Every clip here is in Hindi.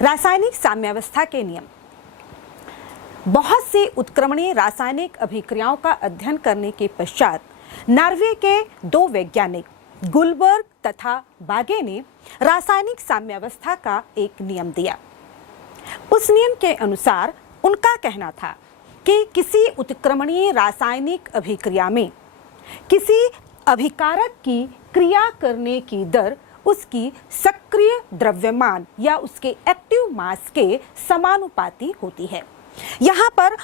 रासायनिक साम्यावस्था के नियम। बहुत सी उत्क्रमणीय रासायनिक अभिक्रियाओं का अध्ययन करने के पश्चात नॉर्वे के दो वैज्ञानिक गुलबर्ग तथा बागे ने रासायनिक साम्यावस्था का एक नियम दिया। उस नियम के अनुसार उनका कहना था कि किसी उत्क्रमणीय रासायनिक अभिक्रिया में किसी अभिकारक की क्रिया करने की दर उसकी सक्रिय द्रव्यमान या उसके एक्टिव मास के समानुपाती होती है। यहाँ पर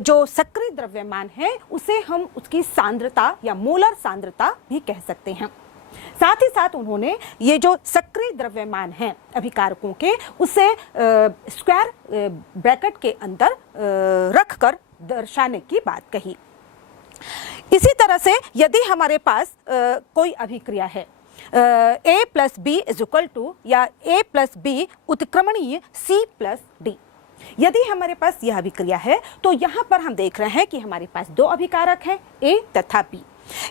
जो सक्रिय द्रव्यमान है उसे हम उसकी सांद्रता या मोलर सांद्रता भी कह सकते हैं। साथ ही साथ उन्होंने ये जो सक्रिय द्रव्यमान है अभिकारकों के उसे स्क्वायर ब्रैकेट के अंदर रखकर दर्शाने की बात कही। इसी तरह से यदि हमारे पास कोई अभिक्रिया है A plus B is equal to या A प्लस बी उत्क्रमणीय C प्लस डी, यदि हमारे पास यह अभिक्रिया है तो यहाँ पर हम देख रहे हैं कि हमारे पास दो अभिकारक हैं A तथा B,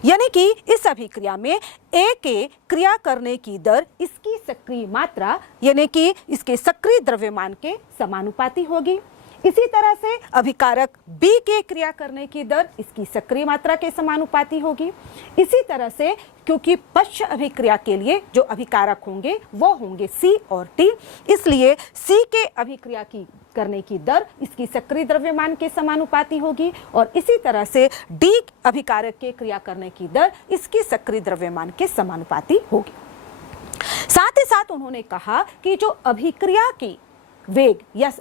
यानी कि इस अभिक्रिया में A के क्रिया करने की दर इसकी सक्रिय मात्रा यानी कि इसके सक्रिय द्रव्यमान के समानुपाती होगी। इसी तरह से अभिकारक B के क्रिया करने की दर इसकी सक्रिय मात्रा के समानुपाती होगी। इसी तरह से क्योंकि पश्च अभिक्रिया के लिए जो अभिकारक होंगे वो होंगे C और T, इसलिए C के अभिक्रिया की करने की दर इसकी सक्रिय द्रव्यमान के समानुपाती होगी और इसी तरह से D अभिकारक के क्रिया करने की दर इसकी सक्रिय द्रव्यमान के समानुपाती होगी। साथ ही साथ उन्होंने कहा कि जो अभिक्रिया की वेग या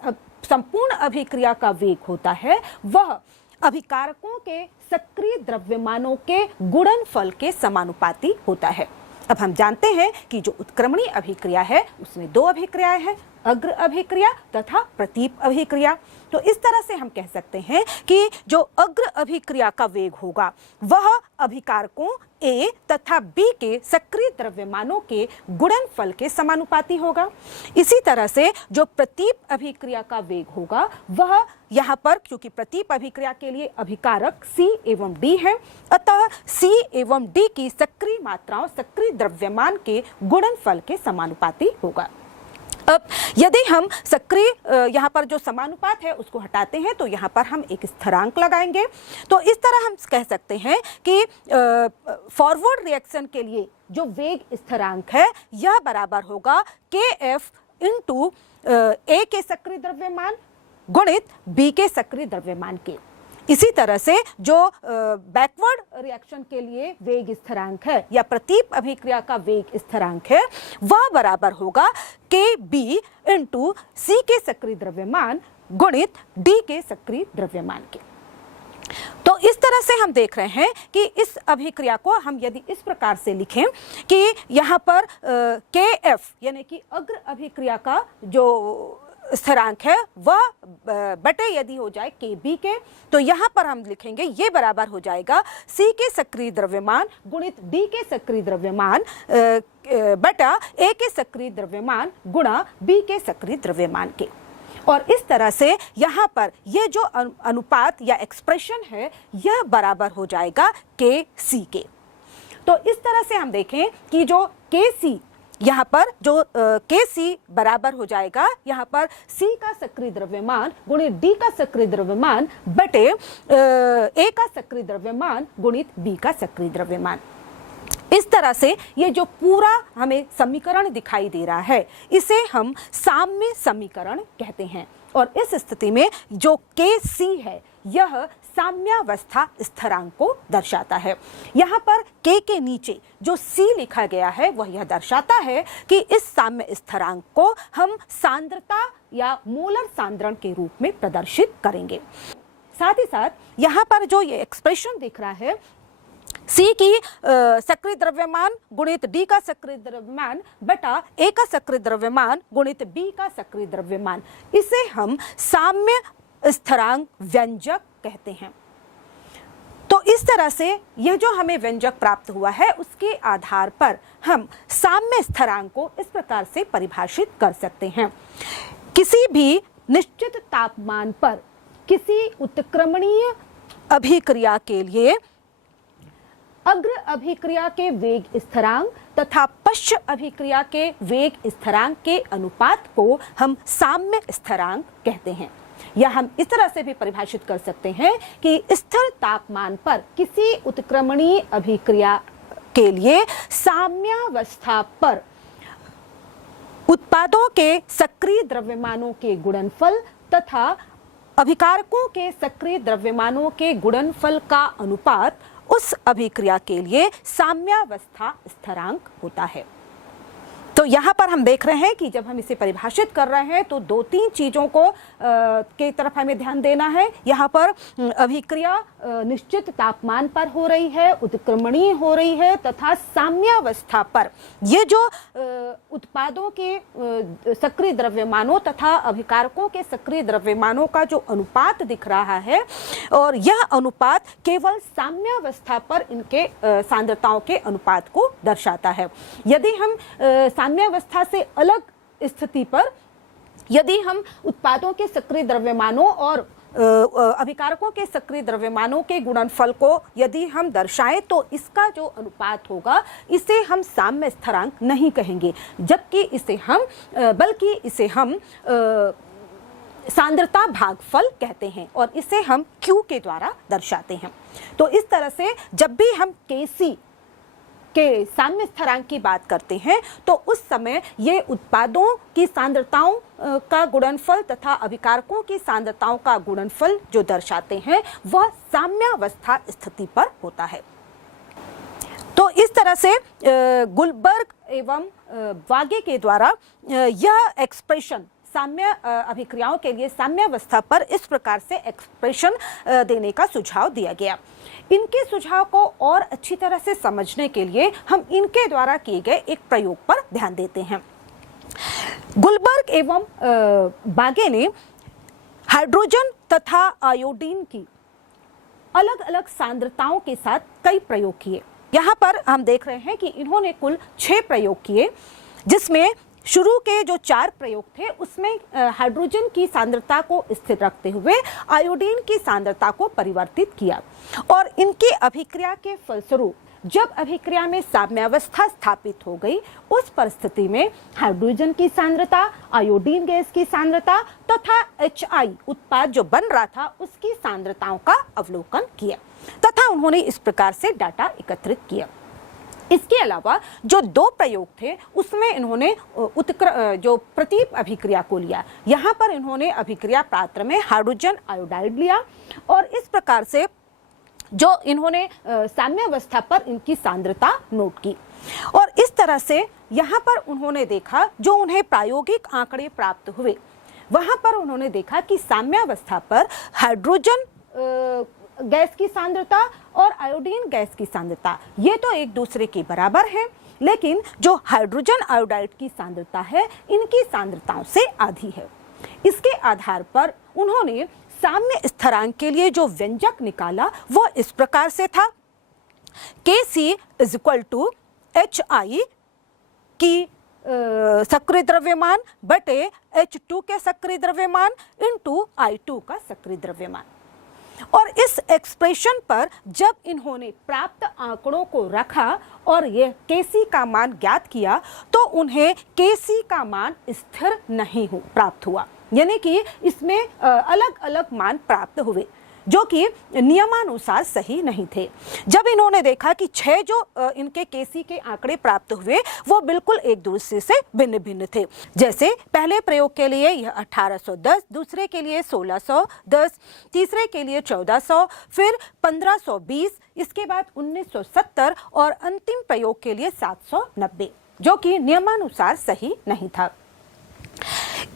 संपूर्ण अभिक्रिया का वेग होता है वह अभिकारकों के सक्रिय द्रव्यमानों के गुणनफल के समानुपाती होता है। अब हम जानते हैं कि जो उत्क्रमणीय अभिक्रिया है उसमें दो अभिक्रियाएं हैं, अग्र अभिक्रिया तथा प्रतीप अभिक्रिया। तो इस तरह से हम कह सकते हैं कि जो अग्र अभिक्रिया का वेग होगा वह अभिकारकों A तथा B के सक्रिय द्रव्यमानों के गुणनफल के समानुपाती होगा। इसी तरह से जो प्रतीप अभिक्रिया का वेग होगा वह यहाँ पर क्योंकि प्रतीप अभिक्रिया के लिए अभिकारक C एवं D है, अतः C एवं D की सक्रिय मात्राओं सक्रिय द्रव्यमान के गुणनफल के समानुपाती होगा। अब यदि हम सक्रिय यहाँ पर जो समानुपात है उसको हटाते हैं तो यहाँ पर हम एक स्थिरांक लगाएंगे। तो इस तरह हम कह सकते हैं कि फॉरवर्ड रिएक्शन के लिए जो वेग स्थिरांक है यह बराबर होगा KF इंटू A के सक्रिय द्रव्यमान गुणित B के सक्रिय द्रव्यमान के। इसी तरह से जो बैकवर्ड रिएक्शन के लिए वेग स्थिरांक है या प्रतीप अभिक्रिया का वेग स्थिरांक है वह बराबर होगा KB इंटू C के सक्रिय द्रव्यमान गुणित D के सक्रिय द्रव्यमान के। तो इस तरह से हम देख रहे हैं कि इस अभिक्रिया को हम यदि इस प्रकार से लिखें कि यहाँ पर KF यानी कि अग्र अभिक्रिया का जो स्थिरांक है वह बटे यदि हो जाए KB के, तो यहाँ पर हम लिखेंगे ये बराबर हो जाएगा C के सक्रिय द्रव्यमान गुणित D के सक्रिय द्रव्यमान बटा A के सक्रिय द्रव्यमान गुणा B के सक्रिय द्रव्यमान के। और इस तरह से यहाँ पर ये जो अनुपात या एक्सप्रेशन है यह बराबर हो जाएगा KC के। तो इस तरह से हम देखें कि जो KC यहाँ पर जो KC बराबर हो जाएगा यहाँ पर C का सक्रिय द्रव्यमान गुणित D का सक्रिय द्रव्यमान बटे A का सक्रिय द्रव्यमान गुणित B का सक्रिय द्रव्यमान। इस तरह से ये जो पूरा हमें समीकरण दिखाई दे रहा है इसे हम साम्य समीकरण कहते हैं। और इस स्थिति में जो KC है यह साम्यावस्था स्थिरांक को दर्शाता है। यहाँ पर K के नीचे जो C लिखा गया है वह यह दर्शाता है कि इस साम्य स्थिरांक को हम सांद्रता या मोलर सांद्रण के रूप में प्रदर्शित करेंगे। साथ ही साथ यहाँ पर जो ये एक्सप्रेशन दिख रहा है C की सक्रिय द्रव्यमान गुणित D का सक्रिय द्रव्यमान बटा A का सक्रिय द्रव्यमान गुणित B का सक्रिय द्रव्यमान, इसे हम साम्य स्थिरांक व्यंजक कहते हैं। तो इस तरह से यह जो हमें व्यंजक प्राप्त हुआ है उसके आधार पर हम साम्य स्थिरांक को इस प्रकार से परिभाषित कर सकते हैं। किसी भी निश्चित तापमान पर किसी उत्क्रमणीय अभिक्रिया के लिए अग्र अभिक्रिया के वेग स्थिरांक तथा पश्च अभिक्रिया के वेग स्थिरांक के अनुपात को हम साम्य स्थिरांक कहते हैं। या हम इस तरह से भी परिभाषित कर सकते हैं कि स्थिर तापमान पर किसी उत्क्रमणीय अभिक्रिया के लिए साम्यावस्था पर उत्पादों के सक्रिय द्रव्यमानों के गुणनफल तथा अभिकारकों के सक्रिय द्रव्यमानों के गुणनफल का अनुपात उस अभिक्रिया के लिए साम्यावस्था स्थिरांक होता है। तो यहाँ पर हम देख रहे हैं कि जब हम इसे परिभाषित कर रहे हैं तो दो तीन चीज़ों को के तरफ हमें ध्यान देना है। यहाँ पर अभिक्रिया निश्चित तापमान पर हो रही है, उत्क्रमणीय हो रही है तथा साम्यावस्था पर ये जो उत्पादों के सक्रिय द्रव्यमानों तथा अभिकारकों के सक्रिय द्रव्यमानों का जो अनुपात दिख रहा है और यह अनुपात केवल साम्यावस्था पर इनके सांद्रताओं के अनुपात को दर्शाता है। यदि हम साम्यावस्था से अलग स्थिति पर यदि हम उत्पादों के सक्रिय द्रव्यमानों और अभिकारकों के सक्रिय द्रव्यमानों के गुणनफल को यदि हम दर्शाएं तो इसका जो अनुपात होगा इसे हम साम्य स्थिरांक नहीं कहेंगे, जबकि इसे हम सांद्रता भागफल कहते हैं और इसे हम Q के द्वारा दर्शाते हैं। तो इस तरह से जब भी हम Kc के साम्य स्थिरांक की बात करते हैं तो उस समय ये उत्पादों की सांद्रताओं का गुणनफल तथा अभिकारकों की सांद्रताओं का गुणनफल जो दर्शाते हैं वह साम्यावस्था स्थिति पर होता है। तो इस तरह से गुलबर्ग एवं वागे के द्वारा यह एक्सप्रेशन साम्य अभिक्रियाओं के लिए साम्यावस्था पर इस प्रकार से एक्सप्रेशन देने का सुझाव दिया गया। इनके सुझाव को और अच्छी तरह से समझने के लिए हम इनके द्वारा किए गए एक प्रयोग पर ध्यान देते हैं। गुलबर्ग एवं बागे ने हाइड्रोजन तथा आयोडीन की अलग अलग सांद्रताओं के साथ कई प्रयोग किए। यहाँ पर हम देख रहे हैं कि इन्होंने कुल 6 प्रयोग किए, जिसमें शुरू के जो 4 प्रयोग थे उसमें हाइड्रोजन की सांद्रता को स्थिर रखते हुए आयोडीन की सांद्रता को परिवर्तित किया और इनकी अभिक्रिया के फलस्वरूप जब अभिक्रिया में साम्यावस्था स्थापित हो गई उस परिस्थिति में हाइड्रोजन की सांद्रता, आयोडीन गैस की सांद्रता तथा HI उत्पाद जो बन रहा था उसकी सांद्रताओं का अवलोकन किया तथा उन्होंने इस प्रकार से डाटा एकत्रित किया। इसके अलावा जो 2 प्रयोग थे उसमें इन्होंने जो प्रतीप अभिक्रिया को लिया। यहाँ पर इन्होंने अभिक्रिया पात्र में हाइड्रोजन आयोडाइड लिया और इस प्रकार से जो इन्होंने साम्यावस्था पर इनकी सांद्रता नोट की और इस तरह से यहाँ पर उन्होंने देखा जो उन्हें प्रायोगिक आंकड़े प्राप्त हुए वहाँ पर उन्होंने देखा कि साम्यावस्था पर हाइड्रोजन गैस की सांद्रता और आयोडीन गैस की सांद्रता ये तो एक दूसरे के बराबर है, लेकिन जो हाइड्रोजन आयोडाइड की सांद्रता है इनकी सांद्रताओं से आधी है। इसके आधार पर उन्होंने साम्य स्थिरांक के लिए जो व्यंजक निकाला वह इस प्रकार से था, Kc = HI की सक्रिय द्रव्यमान बटे H2 के सक्रिय द्रव्यमान इंटू I2 का सक्रिय द्रव्यमान। और इस एक्सप्रेशन पर जब इन्होंने प्राप्त आंकड़ों को रखा और यह Kc का मान ज्ञात किया तो उन्हें Kc का मान स्थिर नहीं प्राप्त हुआ, यानी कि इसमें अलग अलग मान प्राप्त हुए जो कि नियमानुसार सही नहीं थे। जब इन्होंने देखा कि 6 जो इनके Kc के आंकड़े प्राप्त हुए वो बिल्कुल एक दूसरे से भिन्न भिन्न थे। जैसे पहले प्रयोग के लिए यह 1810, दूसरे के लिए 1610, तीसरे के लिए 1400, फिर 1520, इसके बाद 1970 और अंतिम प्रयोग के लिए 790, जो कि नियमानुसार सही नहीं था।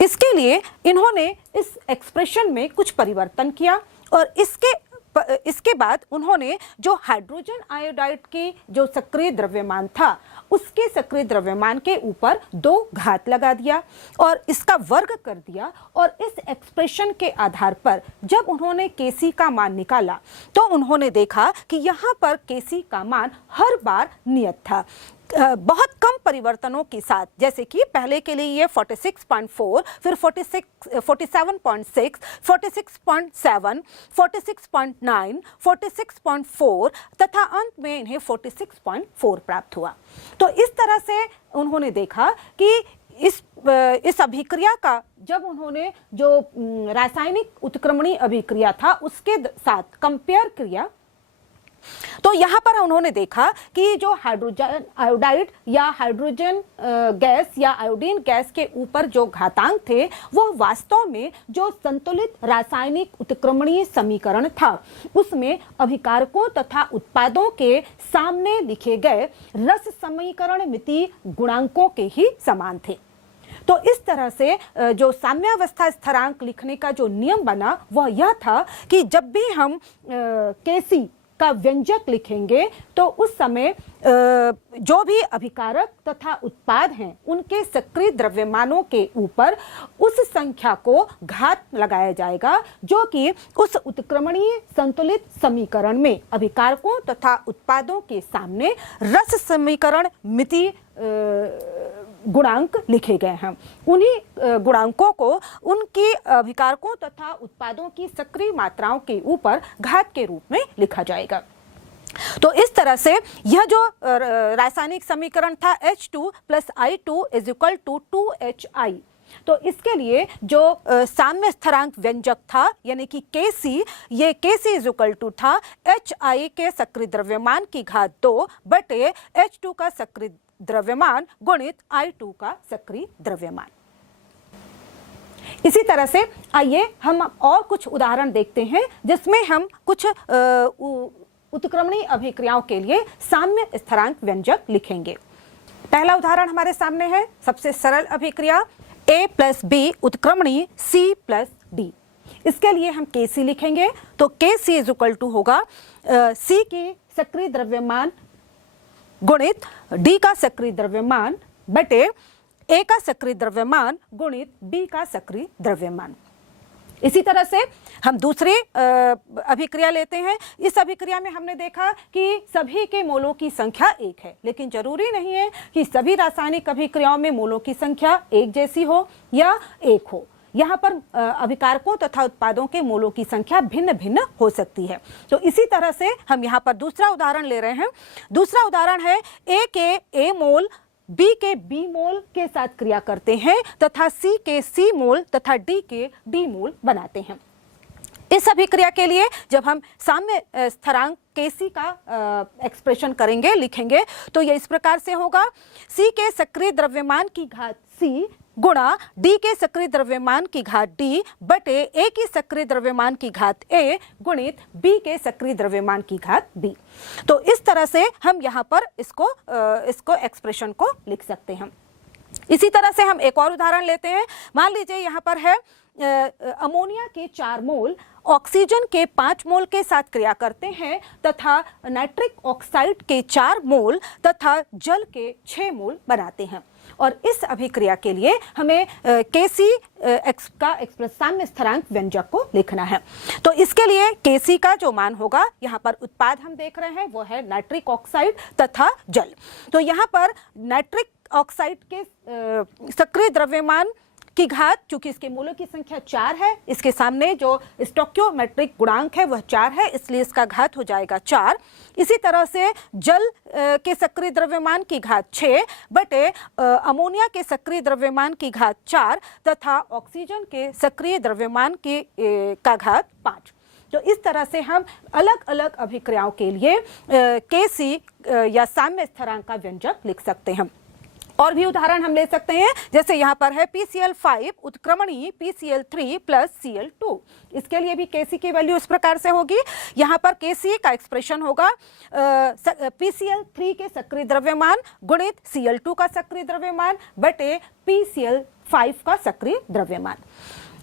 इसके लिए इन्होंने इस एक्सप्रेशन में कुछ परिवर्तन किया और इसके बाद उन्होंने जो हाइड्रोजन आयोडाइड की जो सक्रिय द्रव्यमान था उसके सक्रिय द्रव्यमान के ऊपर 2 घात लगा दिया और इसका वर्ग कर दिया और इस एक्सप्रेशन के आधार पर जब उन्होंने Kc का मान निकाला तो उन्होंने देखा कि यहाँ पर Kc का मान हर बार नियत था। बहुत कम परिवर्तनों के साथ, जैसे कि पहले के लिए ये 46.4, फिर 47.6, 46.7, 46.9, 46.4 तथा अंत में इन्हें 46.4 प्राप्त हुआ। तो इस तरह से उन्होंने देखा कि इस अभिक्रिया का जब उन्होंने जो रासायनिक उत्क्रमणीय अभिक्रिया था उसके साथ कंपेयर किया, तो यहाँ पर उन्होंने देखा कि जो हाइड्रोजन आयोडाइड या हाइड्रोजन गैस या आयोडीन गैस के ऊपर जो घातांक थे वो वास्तव में जो संतुलित रासायनिक उत्क्रमणीय समीकरण था उसमें अभिकारकों तथा उत्पादों के सामने लिखे गए रस समीकरण मिति गुणांकों के ही समान थे। तो इस तरह से जो साम्यावस्था स्थिरांक लिखने का जो नियम बना वह यह था कि जब भी हम केसी का व्यंजक लिखेंगे तो उस समय जो भी अभिकारक तथा उत्पाद हैं उनके सक्रिय द्रव्यमानों के ऊपर उस संख्या को घात लगाया जाएगा जो कि उस उत्क्रमणीय संतुलित समीकरण में अभिकारकों तथा उत्पादों के सामने रस समीकरण मिति गुणांक लिखे गए हैं। उन्हीं गुणांकों को उनके अभिकारकों तथा उत्पादों की सक्रिय मात्राओं के ऊपर घात के रूप में लिखा जाएगा। तो इस तरह से यह जो रासायनिक समीकरण था H2 + I2 = 2HI, तो इसके लिए जो साम्य स्थिरांक व्यंजक था यानी कि Kc, ये Kc = था HI के सक्रिय द्रव्यमान की घात 2 बटे H2 का सक्रिय द्रव्यमान गुणित I2 का सक्रिय द्रव्यमान। इसी तरह से आइए हम और कुछ उदाहरण देखते हैं जिसमें हम कुछ उत्क्रमणीय अभिक्रियाओं के लिए साम्य स्थिरांक व्यंजक लिखेंगे। पहला उदाहरण हमारे सामने है, सबसे सरल अभिक्रिया A + B उत्क्रमणीय C + D। इसके लिए हम Kc लिखेंगे, तो Kc = होगा C की सक्रिय द्रव्यमान गुणित D का सक्रिय द्रव्यमान बटे A का सक्रिय द्रव्यमान गुणित B का सक्रिय द्रव्यमान। इसी तरह से हम दूसरी अभिक्रिया लेते हैं। इस अभिक्रिया में हमने देखा कि सभी के मोलों की संख्या एक है, लेकिन जरूरी नहीं है कि सभी रासायनिक अभिक्रियाओं में मोलों की संख्या एक जैसी हो या एक हो। यहाँ पर अभिकारकों तथा उत्पादों के मोलों की संख्या भिन्न भिन्न हो सकती है। तो इसी तरह से हम यहाँ पर दूसरा उदाहरण ले रहे हैं। दूसरा उदाहरण है A के A मोल B के B मोल के साथ क्रिया करते हैं तथा C के C मोल तथा D के D मोल बनाते हैं। इस अभिक्रिया के लिए जब हम साम्य स्थिरांक Kc का एक्सप्रेशन करेंगे, लिखेंगे, तो यह इस प्रकार से होगा C के सक्रिय द्रव्यमान की घात C गुणा D के सक्रिय द्रव्यमान की घात D बटे A की सक्रिय द्रव्यमान की घात A गुणित B के सक्रिय द्रव्यमान की घात B। तो इस तरह से हम यहाँ पर इसको एक्सप्रेशन को लिख सकते हैं। इसी तरह से हम एक और उदाहरण लेते हैं। मान लीजिए यहाँ पर है अमोनिया के 4 मोल ऑक्सीजन के 5 मोल के साथ क्रिया करते हैं तथा नाइट्रिक ऑक्साइड के 4 मोल तथा जल के 6 मोल बनाते हैं। और इस अभिक्रिया के लिए हमें Kc का साम्य स्थिरांक व्यंजक को लिखना है। तो इसके लिए Kc का जो मान होगा, यहाँ पर उत्पाद हम देख रहे हैं वो है नाइट्रिक ऑक्साइड तथा जल। तो यहाँ पर नाइट्रिक ऑक्साइड के सक्रिय द्रव्यमान की घात, चूंकि इसके मोलों की संख्या 4 है, इसके सामने जो स्टोइकियोमेट्रिक गुणांक है वह 4 है, इसलिए इसका घात हो जाएगा 4। इसी तरह से जल के सक्रिय द्रव्यमान की घात 6 बटे अमोनिया के सक्रिय द्रव्यमान की घात 4 तथा ऑक्सीजन के सक्रिय द्रव्यमान का घात 5। तो इस तरह से हम अलग अलग अभिक्रियाओं के लिए Kc या साम्य स्थिरांक का व्यंजक लिख सकते हैं। और भी उदाहरण हम ले सकते हैं, जैसे यहाँ पर है PCl5 उत्क्रमणीय PCl3 + Cl2। इसके लिए भी Kc की वैल्यू इस प्रकार से होगी। यहाँ पर Kc का एक्सप्रेशन होगा PCl3 के सक्रिय द्रव्यमान गुणित Cl2 का सक्रिय द्रव्यमान बटे PCl5 का सक्रिय द्रव्यमान।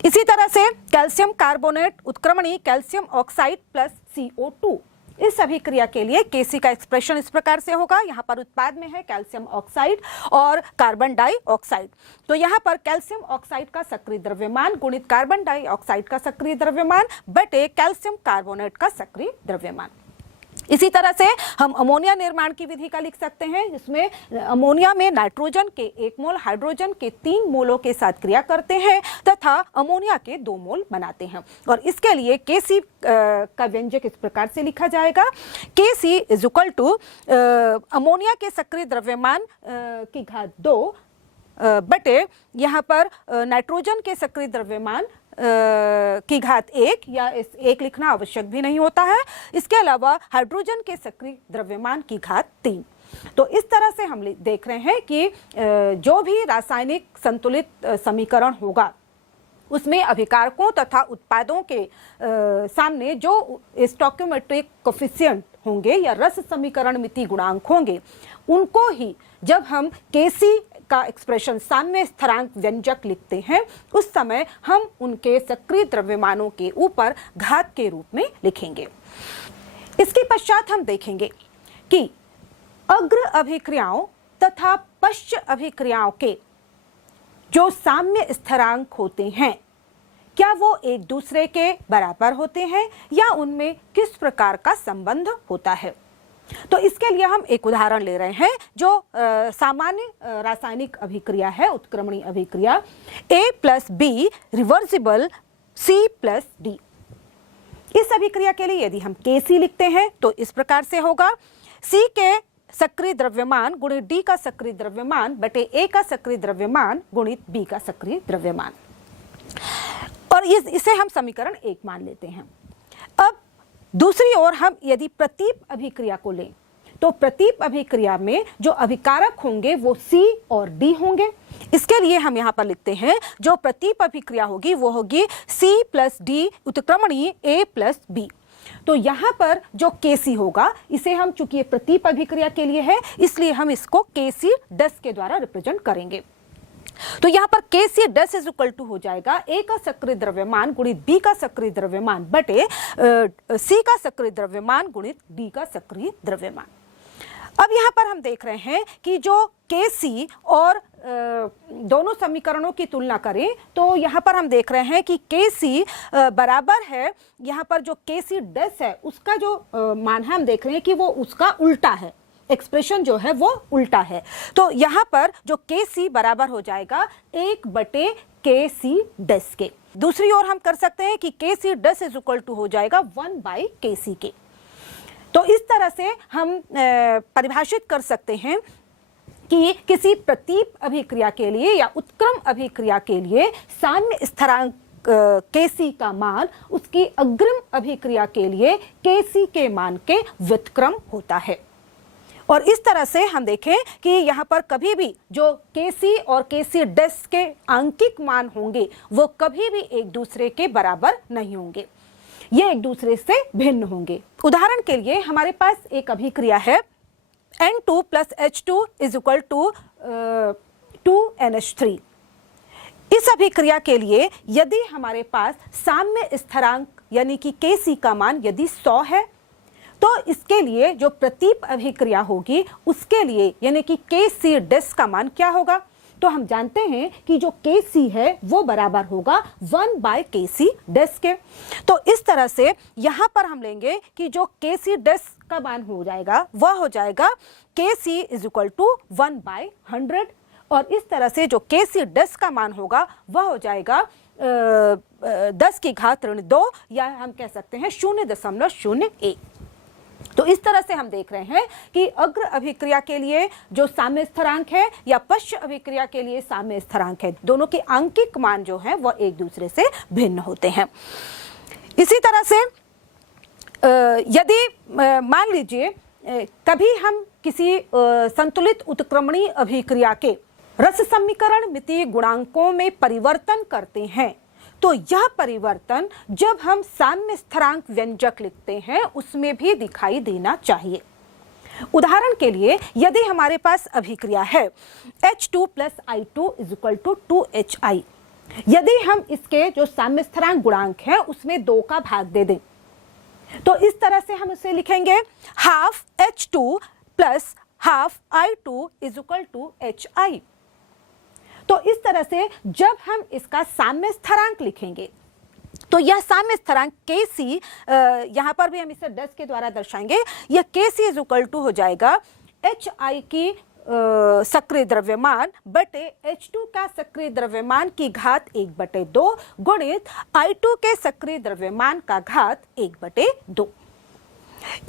इसी तरह से कैल्शियम कार्बोनेट उत्क्रमणीय कैल्शियम ऑक्साइड + CO2। इस अभिक्रिया के लिए Kc का एक्सप्रेशन इस प्रकार से होगा। यहाँ पर उत्पाद में है कैल्शियम ऑक्साइड और कार्बन डाइऑक्साइड। तो यहाँ पर कैल्शियम ऑक्साइड का सक्रिय द्रव्यमान गुणित कार्बन डाइऑक्साइड का सक्रिय द्रव्यमान बटे कैल्शियम कार्बोनेट का सक्रिय द्रव्यमान। इसी तरह से हम अमोनिया निर्माण की विधि का लिख सकते हैं, जिसमें अमोनिया में नाइट्रोजन के 1 मोल हाइड्रोजन के 3 मोलों के साथ क्रिया करते हैं तथा अमोनिया के 2 मोल बनाते हैं। और इसके लिए Kc का व्यंजक इस प्रकार से लिखा जाएगा, Kc is equal to ammonia के सक्रिय द्रव्यमान की घात 2 बटे यहाँ पर नाइट्रोजन के सक्रिय द्रव्यमान की घात 1, या इस 1 लिखना आवश्यक भी नहीं होता है। इसके अलावा हाइड्रोजन के सक्रिय द्रव्यमान की घात 3। तो इस तरह से हम देख रहे हैं कि जो भी रासायनिक संतुलित समीकरण होगा उसमें अभिकारकों तथा उत्पादों के सामने जो स्टोइकियोमेट्रिक कोफिशिएंट होंगे या रस समीकरण मिति गुणांक होंगे, उनको ही जब हम Kc का एक्सप्रेशन साम्य स्थिरांक व्यंजक लिखते हैं उस समय हम उनके सक्रिय द्रव्यमानों के ऊपर घात के रूप में लिखेंगे। इसके पश्चात हम देखेंगे कि अग्र अभिक्रियाओं तथा पश्च अभिक्रियाओं के जो साम्य स्थिरांक होते हैं क्या वो एक दूसरे के बराबर होते हैं या उनमें किस प्रकार का संबंध होता है। तो इसके लिए हम एक उदाहरण ले रहे हैं जो सामान्य रासायनिक अभिक्रिया है, उत्क्रमणी अभिक्रिया A + B reversible C + D। इस अभिक्रिया के लिए यदि हम Kc लिखते हैं तो इस प्रकार से होगा, C के सक्रिय द्रव्यमान गुणित D का सक्रिय द्रव्यमान बटे A का सक्रिय द्रव्यमान गुणित B का सक्रिय द्रव्यमान, और इसे हम समीकरण 1 मान लेते हैं। अब दूसरी ओर हम यदि प्रतीप अभिक्रिया को लें तो प्रतीप अभिक्रिया में जो अभिकारक होंगे वो C और D होंगे। इसके लिए हम यहाँ पर लिखते हैं जो प्रतीप अभिक्रिया होगी वो होगी C + D उत्क्रमणी A + B। तो यहाँ पर जो Kc होगा इसे हम, चूंकि ये प्रतीप अभिक्रिया के लिए है इसलिए हम इसको Kc डस के द्वारा रिप्रेजेंट करेंगे। तो यहाँ पर Kc does is equal to हो जाएगा A का सक्रिय द्रव्यमान गुणित B का सक्रिय द्रव्यमान बटे C का सक्रिय द्रव्यमान गुणित D का सक्रिय द्रव्यमान। अब यहाँ पर हम देख रहे हैं कि जो Kc और दोनों समीकरणों की तुलना करें तो यहाँ पर हम देख रहे हैं कि Kc बराबर है, यहाँ पर जो Kc डस है उसका जो मान है हम देख रहे हैं कि वो उसका उल्टा है, एक्सप्रेशन जो है वो उल्टा है। तो यहाँ पर जो Kc बराबर हो जाएगा 1 बटे Kc डस के। दूसरी ओर हम कर सकते हैं कि Kc does is equal to हो जाएगा 1/Kc के। तो इस तरह से हम परिभाषित कर सकते हैं कि किसी प्रतीप अभिक्रिया के लिए या उत्क्रम अभिक्रिया के लिए साम्य स्थिरांक Kc का मान उसकी अग्रिम अभिक्रिया के लिए Kc के मान के व्युत्क्रम होता है। और इस तरह से हम देखें कि यहाँ पर कभी भी जो Kc और Kc डस के आंकिक मान होंगे वो कभी भी एक दूसरे के बराबर नहीं होंगे, ये एक दूसरे से भिन्न होंगे। उदाहरण के लिए हमारे पास एक अभिक्रिया है N2 + H2 is equal to 2NH3। इस अभिक्रिया के लिए यदि हमारे पास साम्य स्थिरांक यानी कि Kc का मान यदि 100 है तो इसके लिए जो प्रतीप अभिक्रिया होगी उसके लिए यानी कि Kc डस का मान क्या होगा। तो हम जानते हैं कि जो Kc है वो बराबर होगा 1/Kc डस के। तो इस तरह से यहाँ पर हम लेंगे कि जो Kc डस का मान हो जाएगा वह हो जाएगा Kc इज इक्वल टू 1/100, और इस तरह से जो Kc डस का मान होगा वह हो जाएगा 10 की घात ऋण 2, या हम कह सकते हैं 0.01। तो इस तरह से हम देख रहे हैं कि अग्र अभिक्रिया के लिए जो साम्य स्थिरांक है या पश्च अभिक्रिया के लिए साम्य स्थिरांक है, दोनों के आंकिक मान जो है वह एक दूसरे से भिन्न होते हैं। इसी तरह से यदि मान लीजिए कभी हम किसी संतुलित उत्क्रमणी अभिक्रिया के रस समीकरण मितीय गुणांकों में परिवर्तन करते हैं तो यह परिवर्तन जब हम साम्य स्थिरांक व्यंजक लिखते हैं उसमें भी दिखाई देना चाहिए। उदाहरण के लिए यदि हमारे पास अभिक्रिया है H2 + I2 is equal to 2HI, यदि हम इसके जो साम्य स्थिरांक गुणांक है उसमें 2 का भाग दे दें तो इस तरह से हम इसे लिखेंगे half H2 + half I2 is equal to HI। तो इस तरह से जब हम इसका साम्य स्थिरांक लिखेंगे तो यह साम्य स्थिरांक Kc, यहाँ पर भी हम इसे डैश के द्वारा दर्शाएंगे, यह Kc इज इक्वल टू हो जाएगा Hi की सक्रिय द्रव्यमान बटे H2 का सक्रिय द्रव्यमान की घात 1/2 गुणित I2 के सक्रिय द्रव्यमान का घात 1/2।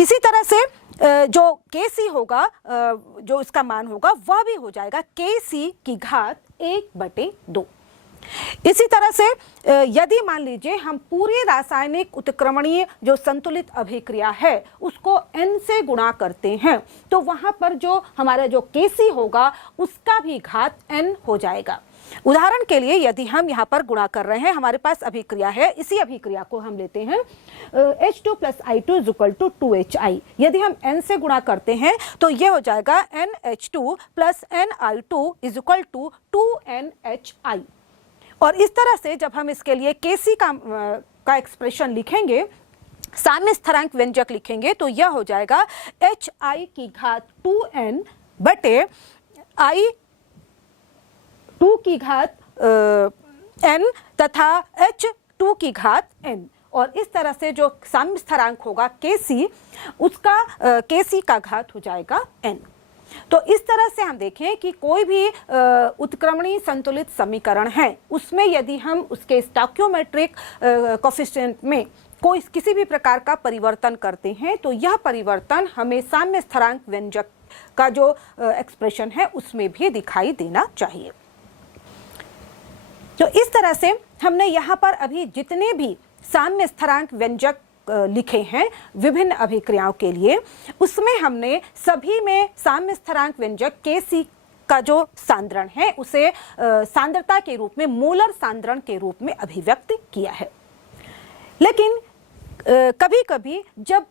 इसी तरह से जो Kc होगा, जो इसका मान होगा वह भी हो जाएगा Kc की घात 1/2। इसी तरह से यदि मान लीजिए हम पूरी रासायनिक उत्क्रमणीय जो संतुलित अभिक्रिया है उसको n से गुणा करते हैं तो वहां पर जो हमारा जो Kc होगा उसका भी घात n हो जाएगा। उदाहरण के लिए यदि हम यहाँ पर गुणा कर रहे हैं, हमारे पास अभिक्रिया है, इसी अभिक्रिया को हम लेते हैं H2 + I2 = 2Hi। यदि हम n से गुणा करते हैं तो ये हो जाएगा NH2 + NI2 = 2NHI। और इस तरह से जब हम इसके लिए Kc का एक्सप्रेशन लिखेंगे, साम्य स्थिरांक व्यंजक लिखेंगे, तो यह हो जाएगा Hi की घात 2n बटे I2 की घात n तथा H2 की घात n। और इस तरह से जो साम्य स्थिरांक होगा Kc, उसका Kc का घात हो जाएगा n। तो इस तरह से हम देखें कि कोई भी उत्क्रमणीय संतुलित समीकरण है उसमें यदि हम उसके स्टोइकियोमेट्रिक कोएफिशिएंट में कोई किसी भी प्रकार का परिवर्तन करते हैं तो यह परिवर्तन हमें साम्य स्थिरांक व्यंजक का जो एक्सप्रेशन है उसमें भी दिखाई देना चाहिए। तो इस तरह से हमने यहाँ पर अभी जितने भी साम्य स्थिरांक व्यंजक लिखे हैं विभिन्न अभिक्रियाओं के लिए, उसमें हमने सभी में साम्य स्थिरांक व्यंजक Kc का जो सांद्रण है उसे सांद्रता के रूप में, मोलर सांद्रण के रूप में अभिव्यक्त किया है। लेकिन कभी कभी जब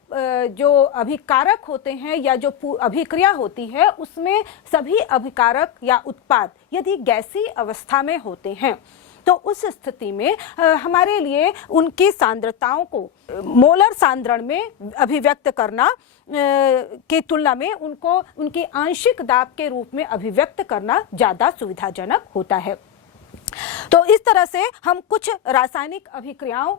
जो अभिकारक होते हैं या जो अभिक्रिया होती है उसमें सभी अभिकारक या उत्पाद यदि गैसीय अवस्था में होते हैं तो उस स्थिति में हमारे लिए उनकी सांद्रताओं को मोलर सांद्रण में अभिव्यक्त करना की तुलना में उनको उनके आंशिक दाब के रूप में अभिव्यक्त करना ज़्यादा सुविधाजनक होता है। तो इस तरह से हम कुछ रासायनिक अभिक्रियाओं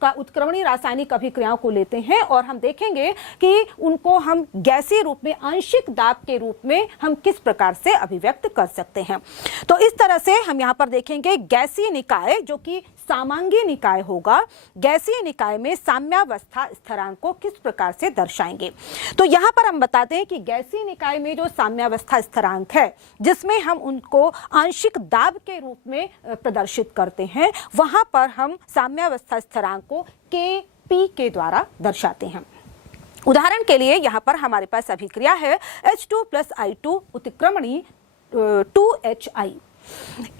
का उत्क्रमणीय रासायनिक अभिक्रियाओं को लेते हैं और हम देखेंगे कि उनको हम गैसीय रूप में, आंशिक दाब के रूप में हम किस प्रकार से अभिव्यक्त कर सकते हैं। तो इस तरह से हम यहाँ पर देखेंगे गैसीय निकाय जो कि सामांगी निकाय होगा, गैसीय निकाय में साम्यावस्था स्थिरांक को किस प्रकार से दर्शाएंगे। तो यहाँ पर हम बताते हैं कि गैसीय निकाय में जो साम्यावस्था स्थिरांक है जिसमें हम उनको आंशिक दाब के रूप में प्रदर्शित करते हैं, वहां पर हम साम्यावस्था स्थिरांक को Kp के द्वारा दर्शाते हैं। उदाहरण के लिए यहाँ पर हमारे पास अभिक्रिया है H2 + I2 उत्क्रमणीय 2Hi।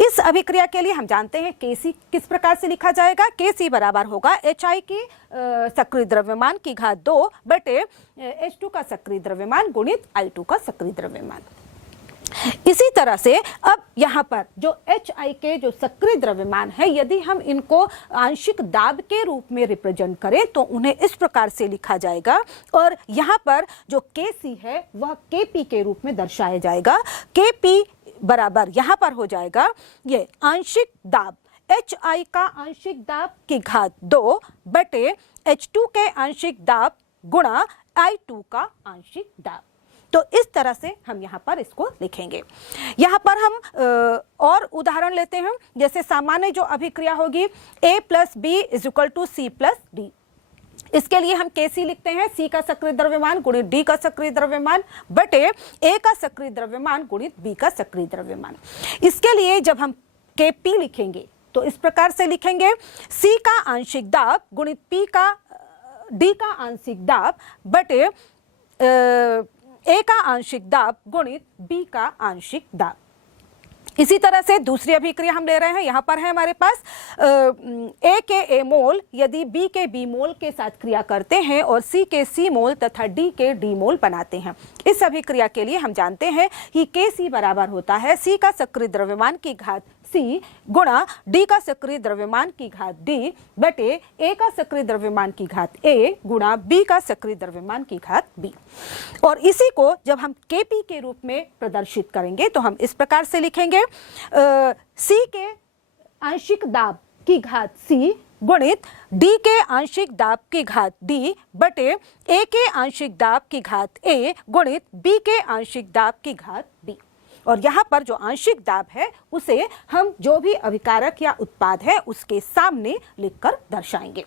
इस अभिक्रिया के लिए हम जानते हैं Kc किस प्रकार से लिखा जाएगा। Kc बराबर होगा Hi की सक्रिय द्रव्यमान की घात 2 बटे H2 का सक्रिय द्रव्यमान गुणित I2 का सक्रिय द्रव्यमान। इसी तरह से अब यहाँ पर जो Hi के जो सक्रिय द्रव्यमान है यदि हम इनको आंशिक दाब के रूप में रिप्रेजेंट करें तो उन्हें इस प्रकार से लिखा जाएगा और यहाँ पर जो Kc है वह Kp के रूप में दर्शाया जाएगा। Kp बराबर यहाँ पर हो जाएगा ये आंशिक दाब Hi का आंशिक दाब की घात 2 बटे H2 के आंशिक दाब गुणा I2 का आंशिक दाब। तो इस तरह से हम यहाँ पर इसको लिखेंगे। यहाँ पर हम और उदाहरण लेते हैं, जैसे सामान्य जो अभिक्रिया होगी A + B = C + D। इसके लिए हम Kc लिखते हैं C का सक्रिय द्रव्यमान गुणित D का सक्रिय द्रव्यमान बटे A का सक्रिय द्रव्यमान गुणित B का सक्रिय द्रव्यमान। इसके लिए जब हम Kp लिखेंगे तो इस प्रकार से लिखेंगे C का आंशिक दाब गुणित D का आंशिक दाब बटे A का आंशिक दाब गुणित B का आंशिक दाब। इसी तरह से दूसरी अभिक्रिया हम ले रहे हैं। यहाँ पर है हमारे पास A के A मोल यदि B के B मोल के साथ क्रिया करते हैं और C के C मोल तथा D के D मोल बनाते हैं। इस अभिक्रिया के लिए हम जानते हैं कि Kc बराबर होता है C का सक्रिय द्रव्यमान की घात C गुणा D का सक्रिय द्रव्यमान की घात D बटे A का सक्रिय द्रव्यमान की घात A गुणा B का सक्रिय द्रव्यमान की घात B। और इसी को जब हम Kp के रूप में प्रदर्शित करेंगे तो हम इस प्रकार से लिखेंगे C के आंशिक दाब की घात C गुणित डी के आंशिक दाब की घात डी बटे ए के आंशिक दाब की घात ए गुणित बी के आंशिक दाब की घात बी। और यहाँ पर जो आंशिक दाब है उसे हम जो भी अभिकारक या उत्पाद है उसके सामने लिखकर दर्शाएंगे।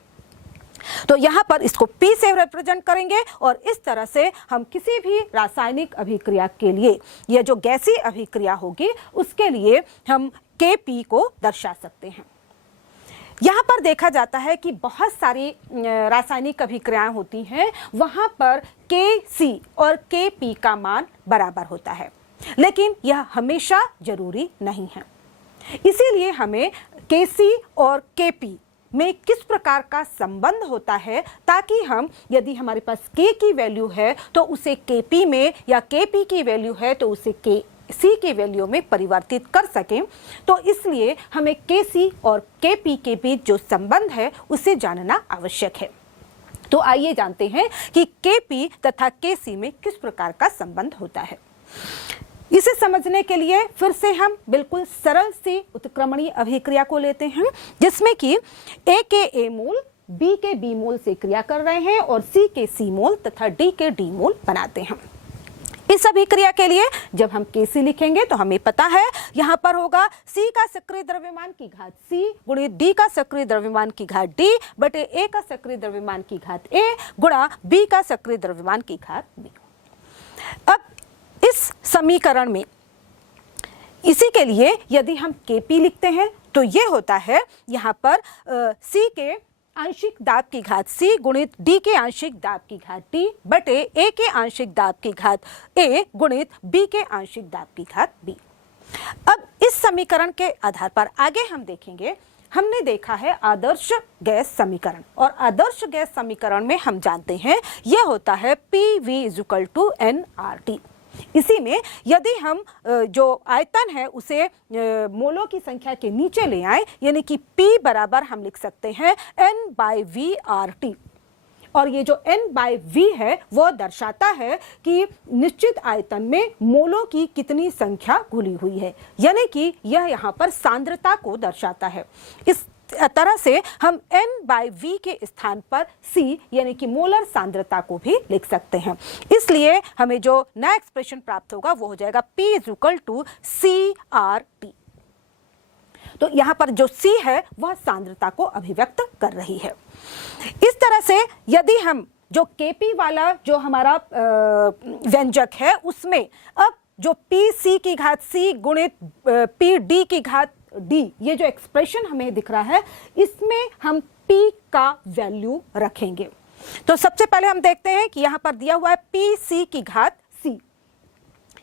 तो यहाँ पर इसको P से रिप्रेजेंट करेंगे और इस तरह से हम किसी भी रासायनिक अभिक्रिया के लिए यह जो गैसीय अभिक्रिया होगी उसके लिए हम Kp को दर्शा सकते हैं। यहाँ पर देखा जाता है कि बहुत सारी रासायनिक अभिक्रियाएं होती हैं, वहाँ पर Kc और Kp का मान बराबर होता है, लेकिन यह हमेशा जरूरी नहीं है। इसीलिए हमें Kc और Kp में किस प्रकार का संबंध होता है, ताकि हम यदि हमारे पास K की वैल्यू है तो उसे Kp में या Kp की वैल्यू है तो उसे Kc की वैल्यू में परिवर्तित कर सकें। तो इसलिए हमें Kc और Kp के बीच जो संबंध है उसे जानना आवश्यक है। तो आइए जानते हैं कि Kp तथा Kc में किस प्रकार का संबंध होता है। इसे समझने के लिए फिर से हम बिल्कुल सरल सी उत्क्रमणीय अभिक्रिया को लेते हैं, जिसमें कि A के A मोल B के B मोल से क्रिया कर रहे हैं और C के C मोल तथा D के D मोल बनाते हैं। इस अभिक्रिया के लिए जब हम Kc लिखेंगे तो हमें पता है यहाँ पर होगा C का सक्रिय द्रव्यमान की घात C गुणित D का सक्रिय द्रव्यमान की घात D बटे A का सक्रिय द्रव्यमान की घात A गुणा B का सक्रिय द्रव्यमान की घात B। अब इस समीकरण में इसी के लिए यदि हम Kp लिखते हैं तो ये होता है यहाँ पर C के आंशिक दाब की घात C गुणित D के आंशिक दाब की घात D बटे A के आंशिक दाब की घात A गुणित B के आंशिक दाब की घात B। अब इस समीकरण के आधार पर आगे हम देखेंगे, हमने देखा है आदर्श गैस समीकरण, और आदर्श गैस समीकरण में हम जानते हैं यह होता है PV = nRT। इसी में यदि हम जो आयतन है उसे मोलों की संख्या के नीचे ले आए, यानी कि P बराबर हम लिख सकते हैं N/V/RT, और ये जो N/V है वो दर्शाता है कि निश्चित आयतन में मोलों की कितनी संख्या घुली हुई है, यानी कि यह यहाँ पर सांद्रता को दर्शाता है। इस तरह से हम N/V के स्थान पर C यानी कि मोलर सांद्रता को भी लिख सकते हैं। इसलिए हमें जो नया एक्सप्रेशन प्राप्त होगा वो हो जाएगा P = CRT। तो यहाँ पर जो C है वह सांद्रता को अभिव्यक्त कर रही है। इस तरह से यदि हम जो Kp वाला जो हमारा व्यंजक है उसमें अब जो Pc की घात C गुणित Pd की घात D, ये जो एक्सप्रेशन हमें दिख रहा है इसमें हम P का वैल्यू रखेंगे। तो सबसे पहले हम देखते हैं कि यहाँ पर दिया हुआ है Pc की घात C।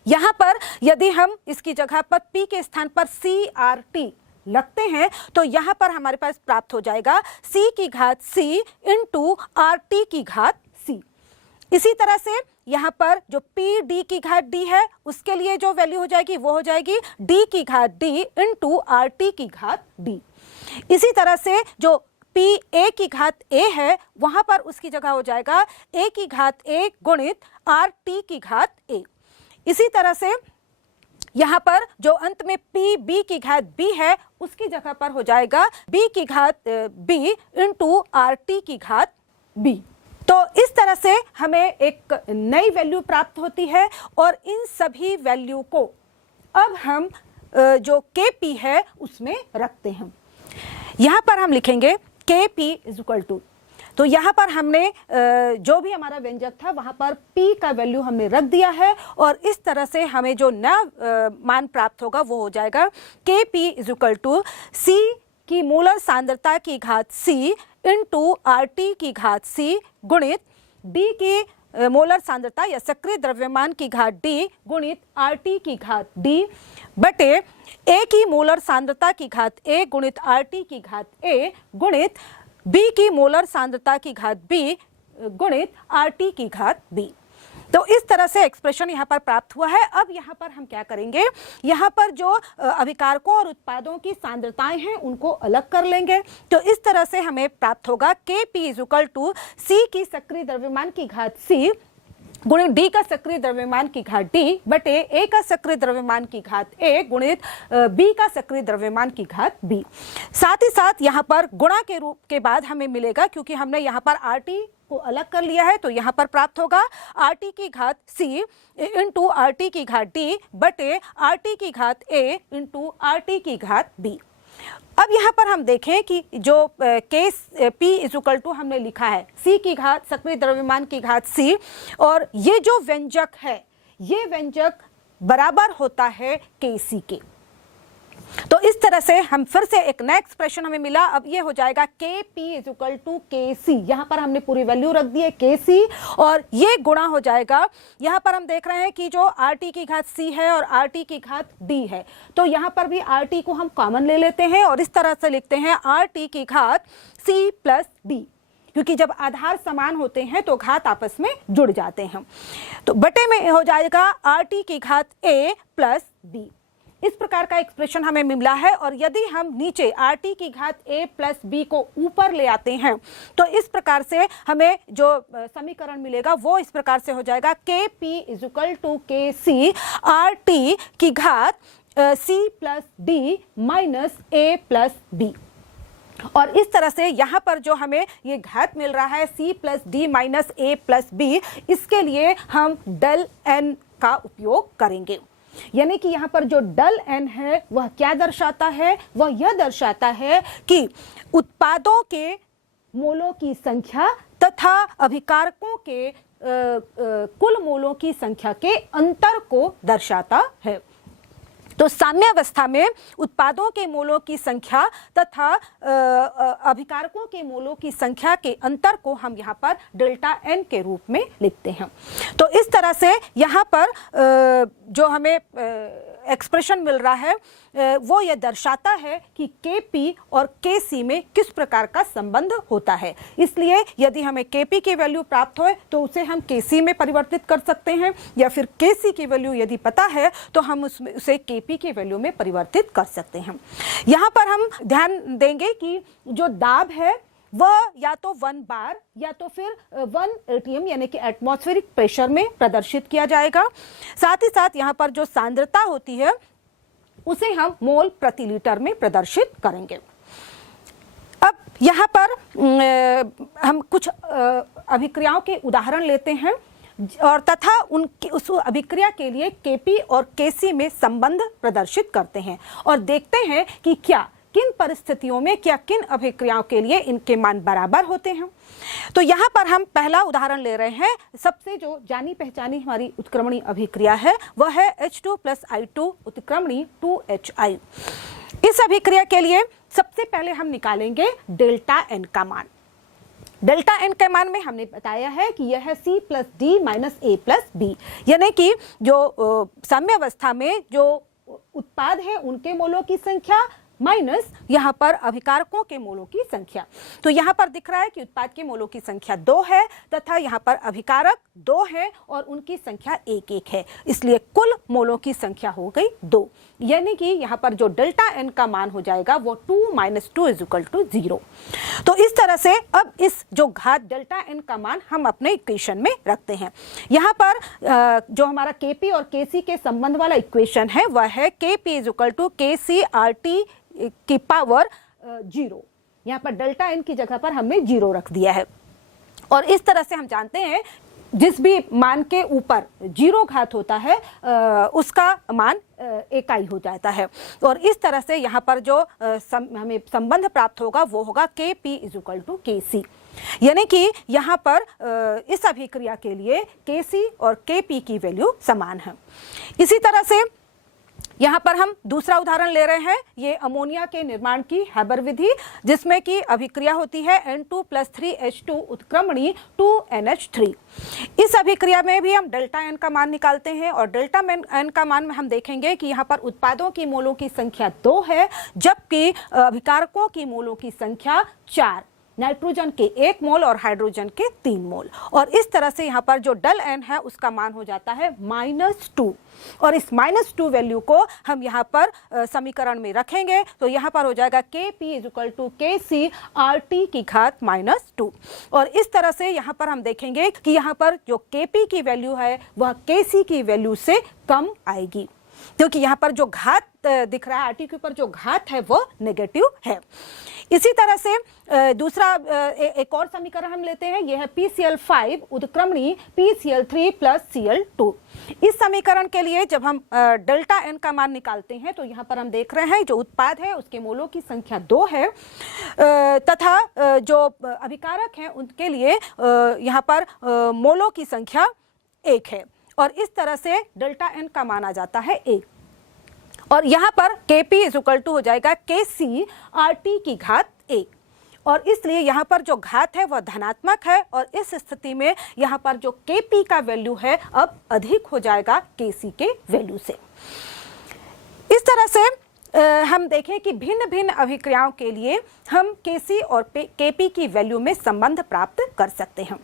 यहाँ पर यदि हम इसकी जगह पर P के स्थान पर CRT लगते हैं तो यहाँ पर हमारे पास प्राप्त हो जाएगा C की घात C इंटू RT की घात C। इसी तरह से यहाँ पर जो PD की घात D है उसके लिए जो वैल्यू हो जाएगी वो हो जाएगी D की घात D इंटू RT की घात D। इसी तरह से जो PA की घात A है वहाँ पर उसकी जगह हो जाएगा A की घात A गुणित RT की घात A। इसी तरह से यहाँ पर जो अंत में PB की घात B है उसकी जगह पर हो जाएगा B की घात B इंटू RT की घात B। तो इस तरह से हमें एक नई वैल्यू प्राप्त होती है और इन सभी वैल्यू को अब हम जो Kp है उसमें रखते हैं। यहाँ पर हम लिखेंगे Kp = तो यहाँ पर हमने जो भी हमारा व्यंजक था वहाँ पर P का वैल्यू हमने रख दिया है और इस तरह से हमें जो नया मान प्राप्त होगा वो हो जाएगा Kp = C की मोलर सांद्रता की घात C इंटू RT की घात C गुणित D की मोलर सांद्रता या सक्रिय द्रव्यमान की घात D गुणित RT की घात D बटे A की मोलर सांद्रता की घात A गुणित RT की घात A गुणित B की मोलर सांद्रता की घात B गुणित RT की घात B। तो इस तरह से एक्सप्रेशन यहाँ पर प्राप्त हुआ है। अब यहाँ पर हम क्या करेंगे, यहाँ पर जो अभिकारकों और उत्पादों की सांद्रताएं हैं उनको अलग कर लेंगे। तो इस तरह से हमें प्राप्त होगा Kp = C की सक्रिय द्रव्यमान की घात C गुणित डी का सक्रिय द्रव्यमान की घात डी बटे ए का सक्रिय द्रव्यमान की घात ए गुणित बी का सक्रिय द्रव्यमान की घात बी। साथ ही साथ यहाँ पर गुणा के रूप के बाद हमें मिलेगा, क्योंकि हमने यहाँ पर आर टी को अलग कर लिया है, तो यहाँ पर प्राप्त होगा आर टी की घात सी इंटू आर टी की घात डी बटे आर टी की घात ए इंटू आर टी की घात बी। अब यहाँ पर हम देखें कि जो केस P इजुकल टू हमने लिखा है C की घात सक्रिय द्रव्यमान की घात C, और ये जो व्यंजक है ये व्यंजक बराबर होता है KC के। तो इस तरह से हम फिर से एक नया एक्सप्रेशन हमें मिला। अब ये हो जाएगा KP इजुकल टू KC, यहाँ पर हमने पूरी वैल्यू रख दी है KC, और ये गुणा हो जाएगा। यहाँ पर हम देख रहे हैं कि जो RT की घात C है और RT की घात D है, तो यहाँ पर भी RT को हम कॉमन ले लेते हैं और इस तरह से लिखते हैं RT की घात C प्लस D, क्योंकि जब आधार समान होते हैं तो घात आपस में जुड़ जाते हैं। तो बटे में हो जाएगा RT की घात A प्लस B। इस प्रकार का एक्सप्रेशन हमें मिला है, और यदि हम नीचे RT की घात A प्लस B को ऊपर ले आते हैं तो इस प्रकार से हमें जो समीकरण मिलेगा वो इस प्रकार से हो जाएगा KP is equal to KC RT की घात C plus D minus A plus B। और इस तरह से यहाँ पर जो हमें ये घात मिल रहा है C plus D minus A plus B, इसके लिए हम डेल n का उपयोग करेंगे। यानी कि यहाँ पर जो डेल n है वह क्या दर्शाता है, वह यह दर्शाता है कि उत्पादों के मोलों की संख्या तथा अभिकारकों के कुल मोलों की संख्या के अंतर को दर्शाता है। तो साम्यावस्था में उत्पादों के मोलों की संख्या तथा अभिकारकों के मोलों की संख्या के अंतर को हम यहाँ पर डेल्टा n के रूप में लिखते हैं। तो इस तरह से यहाँ पर जो हमें एक्सप्रेशन मिल रहा है वो ये दर्शाता है कि Kp और Kc में किस प्रकार का संबंध होता है। इसलिए यदि हमें Kp की वैल्यू प्राप्त हो तो उसे हम Kc में परिवर्तित कर सकते हैं, या फिर Kc की वैल्यू यदि पता है तो हम उसे Kp की वैल्यू में परिवर्तित कर सकते हैं। यहाँ पर हम ध्यान देंगे कि जो दाब है वह या तो 1 बार या तो फिर 1 atm यानी कि एटमॉस्फेरिक प्रेशर में प्रदर्शित किया जाएगा। साथ ही साथ यहाँ पर जो सांद्रता होती है उसे हम मोल प्रति लीटर में प्रदर्शित करेंगे। अब यहाँ पर हम कुछ अभिक्रियाओं के उदाहरण लेते हैं और तथा उनकी उस अभिक्रिया के लिए Kp और Kc में संबंध प्रदर्शित करते हैं और देखते हैं कि क्या किन परिस्थितियों में क्या किन अभिक्रियाओं के लिए इनके मान बराबर होते हैं। तो यहाँ पर हम पहला उदाहरण ले रहे हैं। सबसे जो जानी पहचानी हमारी उत्क्रमणी अभिक्रिया है वह है H2 प्लस I2 उत्क्रमणी 2HI। इस अभिक्रिया के लिए सबसे पहले हम निकालेंगे डेल्टा n का मान। डेल्टा n के मान में हमने बताया है कि यह है C plus D minus A plus B, यानी कि जो साम्यावस्था में जो उत्पाद है उनके मोलों की संख्या माइनस यहाँ पर अभिकारकों के मोलों की संख्या। तो यहाँ पर दिख रहा है कि उत्पाद के मोलों की संख्या 2 है तथा यहाँ पर अभिकारक 2 है और उनकी संख्या 1-1 है, इसलिए कुल मोलों की संख्या हो गई 2। यानी कि यहाँ पर जो डेल्टा n का मान हो जाएगा वो 2 माइनस 2 इजुकल टू 0। तो इस तरह से अब इस जो घात डेल्टा n का मान हम अपने इक्वेशन में रखते हैं। यहाँ पर जो हमारा Kp और Kc के संबंध वाला इक्वेशन है वह है Kp is equal to Kc RT की पावर 0। यहाँ पर डेल्टा n की जगह पर हमने 0 रख दिया है। और इस तरह से हम जानते हैं जिस भी मान के ऊपर 0 घात होता है उसका मान इकाई हो जाता है। और इस तरह से यहाँ पर जो हमें संबंध प्राप्त होगा वो होगा Kp इजुकल टू Kc, यानी कि यहाँ पर इस अभिक्रिया के लिए Kc और Kp की वैल्यू समान है। इसी तरह से यहाँ पर हम दूसरा उदाहरण ले रहे हैं, ये अमोनिया के निर्माण की हैबर विधि, जिसमें कि अभिक्रिया होती है N2 प्लस 3H2 उत्क्रमणी 2NH3। इस अभिक्रिया में भी हम डेल्टा n का मान निकालते हैं और डेल्टा n का मान में हम देखेंगे कि यहाँ पर उत्पादों की मोलों की संख्या 2 है जबकि अभिकारकों की मोलों की संख्या 4। नाइट्रोजन के 1 मोल और हाइड्रोजन के 3 मोल। और इस तरह से यहाँ पर जो डल एन है उसका मान हो जाता है -2। और इस -2 वैल्यू को हम यहाँ पर समीकरण में रखेंगे तो यहाँ पर हो जाएगा Kp = Kc RT की घात -2। और इस तरह से यहाँ पर हम देखेंगे कि यहाँ पर जो Kp की वैल्यू है वह Kc की वैल्यू से कम आएगी, क्योंकि यहाँ पर जो घात दिख रहा है आरटी के ऊपर जो घात है वो नेगेटिव है। इसी तरह से दूसरा एक और समीकरण हम लेते हैं, यह है PCl5 उत्क्रमणी PCl3 + Cl2। इस समीकरण के लिए जब हम डेल्टा एन का मान निकालते हैं तो यहाँ पर हम देख रहे हैं जो उत्पाद है उसके मोलों की संख्या 2 है तथा जो अभिकारक हैं उनके लिए यहाँ पर मोलों की संख्या 1 है। और इस तरह से डेल्टा एन का मान आ जाता है 1। और यहाँ पर Kp = हो जाएगा Kc RT की घात 1। और इसलिए यहाँ पर जो घात है वह धनात्मक है और इस स्थिति में यहाँ पर जो Kp का वैल्यू है अब अधिक हो जाएगा Kc के वैल्यू से। इस तरह से हम देखें कि भिन्न भिन्न अभिक्रियाओं के लिए हम Kc और Kp की वैल्यू में संबंध प्राप्त कर सकते हैं।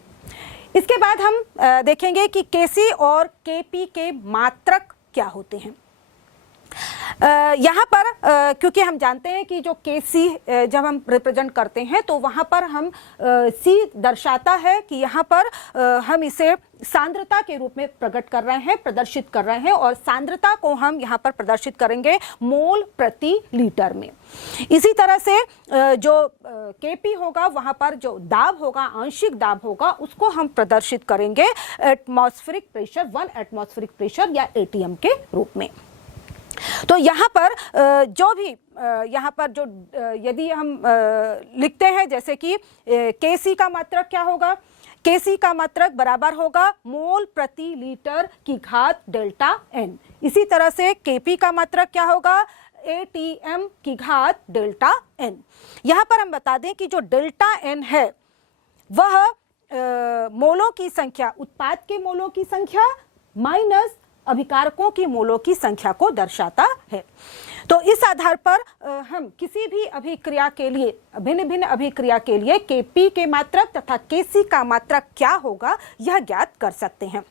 इसके बाद हम देखेंगे कि Kc और Kp के मात्रक क्या होते हैं। यहाँ पर क्योंकि हम जानते हैं कि जो Kc जब हम रिप्रेजेंट करते हैं तो वहाँ पर हम C दर्शाता है कि यहाँ पर हम इसे सांद्रता के रूप में प्रकट कर रहे हैं, प्रदर्शित कर रहे हैं और सांद्रता को हम यहाँ पर प्रदर्शित करेंगे मोल प्रति लीटर में। इसी तरह से जो Kp होगा वहाँ पर जो दाब होगा, आंशिक दाब होगा, उसको हम प्रदर्शित करेंगे एटमॉस्फेरिक प्रेशर, 1 एटमॉस्फेरिक प्रेशर या ATM के रूप में। तो यहाँ पर जो भी यहाँ पर जो यदि हम लिखते हैं जैसे कि Kc का मात्रक क्या होगा, Kc का मात्रक बराबर होगा मोल प्रति लीटर की घात डेल्टा n। इसी तरह से Kp का मात्रक क्या होगा, ATM की घात डेल्टा n। यहाँ पर हम बता दें कि जो डेल्टा n है वह मोलों की संख्या, उत्पाद के मोलों की संख्या माइनस अभिकारकों की मोलों की संख्या को दर्शाता है। तो इस आधार पर हम किसी भी अभिक्रिया के लिए, भिन्न भिन्न अभिक्रिया के लिए Kp के मात्रक तथा Kc का मात्रक क्या होगा यह ज्ञात कर सकते हैं।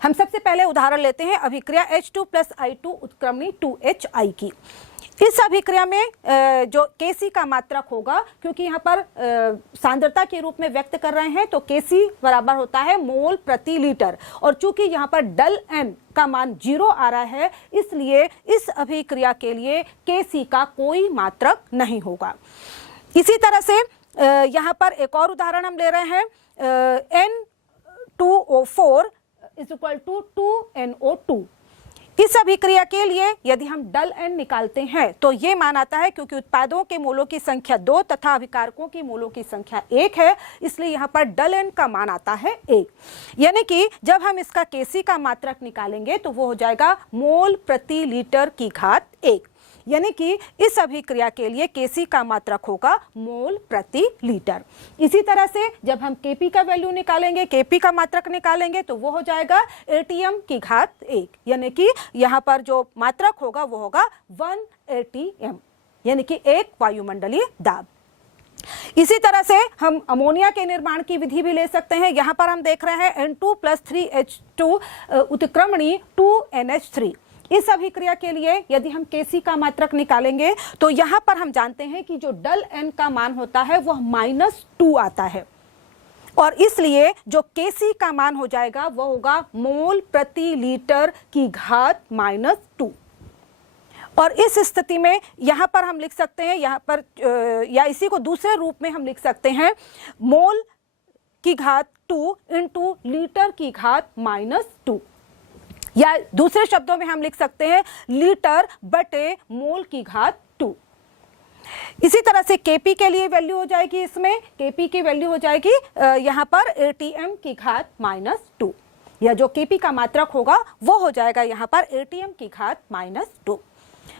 हम सबसे पहले उदाहरण लेते हैं अभिक्रिया H2 + I2 उत्क्रमणी 2HI की। इस अभिक्रिया में जो Kc का मात्रक होगा, क्योंकि यहाँ पर सांद्रता के रूप में व्यक्त कर रहे हैं तो Kc बराबर होता है मोल प्रति लीटर। और चूंकि यहाँ पर डल n का मान 0 आ रहा है इसलिए इस अभिक्रिया के लिए Kc का कोई मात्रक नहीं होगा। इसी तरह से यहाँ पर एक और उदाहरण हम ले रहे हैं N2O4 = 2NO2। इस अभिक्रिया के लिए यदि हम डल n निकालते हैं तो ये मान आता है, क्योंकि उत्पादों के मोलों की संख्या 2 तथा अभिकारकों की मोलों की संख्या 1 है, इसलिए यहाँ पर डल n का मान आता है 1। यानी कि जब हम इसका Kc का मात्रक निकालेंगे तो वो हो जाएगा मोल प्रति लीटर की घात 1। यानी कि इस अभिक्रिया के लिए Kc का मात्रक होगा मोल प्रति लीटर। इसी तरह से जब हम Kp का वैल्यू निकालेंगे, Kp का मात्रक निकालेंगे तो वो हो जाएगा ATM की घात 1। यानी कि यहाँ पर जो मात्रक होगा वो होगा 1 ATM, यानी कि 1 वायुमंडलीय दाब। इसी तरह से हम अमोनिया के निर्माण की विधि भी ले सकते हैं। यहाँ पर हम देख रहे हैं N2 + 3H2 उत्क्रमणी 2NH3। इस अभिक्रिया के लिए यदि हम Kc का मात्रक निकालेंगे तो यहाँ पर हम जानते हैं कि जो डल n का मान होता है वह -2 आता है और इसलिए जो Kc का मान हो जाएगा वह होगा मोल प्रति लीटर की घात -2। और इस स्थिति में यहाँ पर हम लिख सकते हैं, यहाँ पर या इसी को दूसरे रूप में हम लिख सकते हैं मोल की घात 2 × लीटर की घात -2, या दूसरे शब्दों में हम लिख सकते हैं लीटर बटे मोल की घात 2। इसी तरह से Kp के लिए वैल्यू हो जाएगी, इसमें Kp की वैल्यू हो जाएगी यहाँ पर ATM की घात -2, या जो Kp का मात्रक होगा वो हो जाएगा यहाँ पर ATM की घात -2।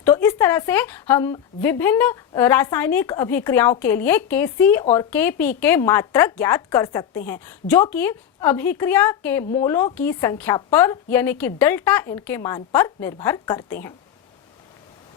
तो इस तरह से हम विभिन्न रासायनिक अभिक्रियाओं के लिए Kc और Kp के मात्रक ज्ञात कर सकते हैं, जो कि अभिक्रिया के मोलों की संख्या पर यानी कि डेल्टा n के मान पर निर्भर करते हैं।